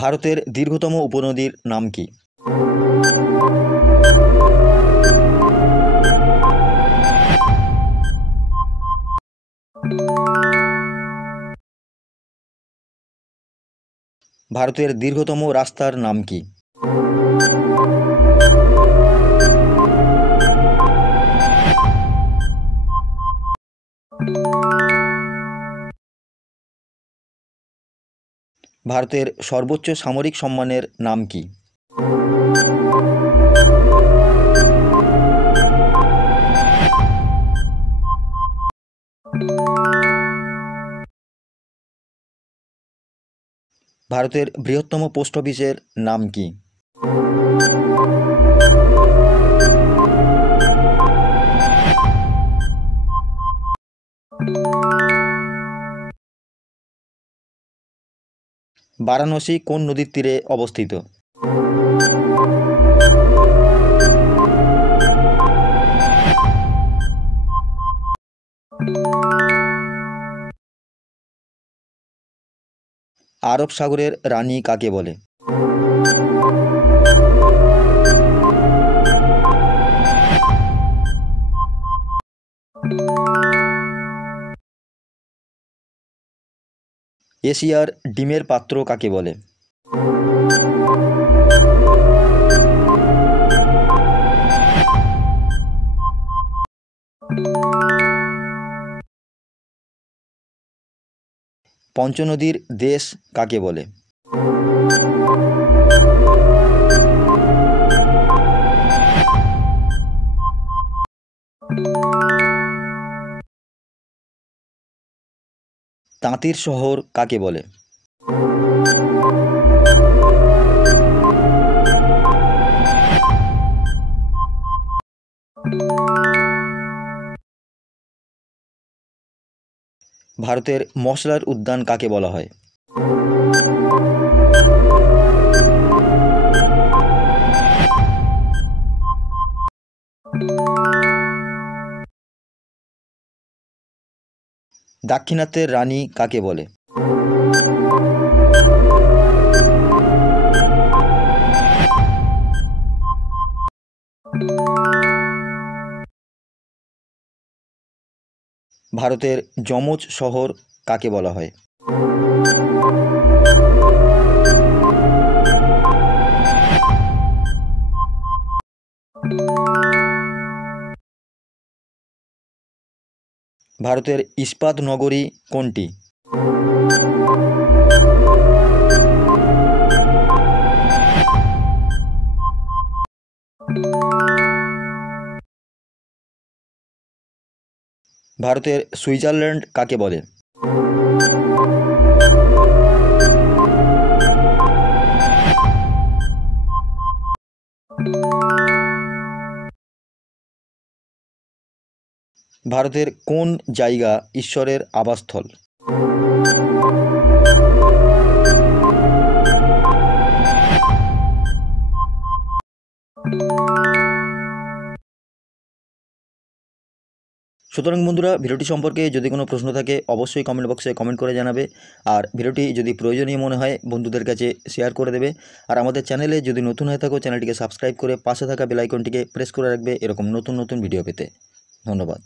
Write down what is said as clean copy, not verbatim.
ভারতের দীর্ঘতম উপনদীর নাম কি? ভারতের দীর্ঘতম রাস্তার নাম কি? ভারতের সর্বোচ্চ সামরিক সম্মানের নাম কি? ভারতের বৃহত্তম পোস্ট অফিসের নাম কি? বারাণসী কোন নদীর তীরে অবস্থিত? আরব সাগরের রানী কাকে বলে? এশিয়ার ডিমের পাত্র কাকে বলে? পঞ্চনদীর দেশ কাকে বলে? তাঁতির শহর কাকে বলে? ভারতের মশলার উদ্যান কাকে বলা হয়? দাক্ষিণাত্যের রানী কাকে বলে? ভারতের যমজ শহর কাকে বলা হয়? ভারতের ইস্পাত নগরী কোনটি? ভারতের সুইজারল্যান্ড কাকে বলে? ভারতের কোন জায়গা ঈশ্বরের আবাসস্থল? সুতরাং বন্ধুরা, ভিডিওটি সম্পর্কে যদি কোনো প্রশ্ন থাকে অবশ্যই কমেন্ট বক্সে কমেন্ট করে জানাবে। আর ভিডিওটি যদি প্রয়োজনীয় মনে হয় বন্ধুদের কাছে শেয়ার করে দেবে। আর আমাদের চ্যানেলে যদি নতুন হয়ে থাকো চ্যানেলটিকে সাবস্ক্রাইব করে পাশে থাকা বেল আইকনটিকে প্রেস করে রাখবে এরকম নতুন নতুন ভিডিও পেতে। ধন্যবাদ।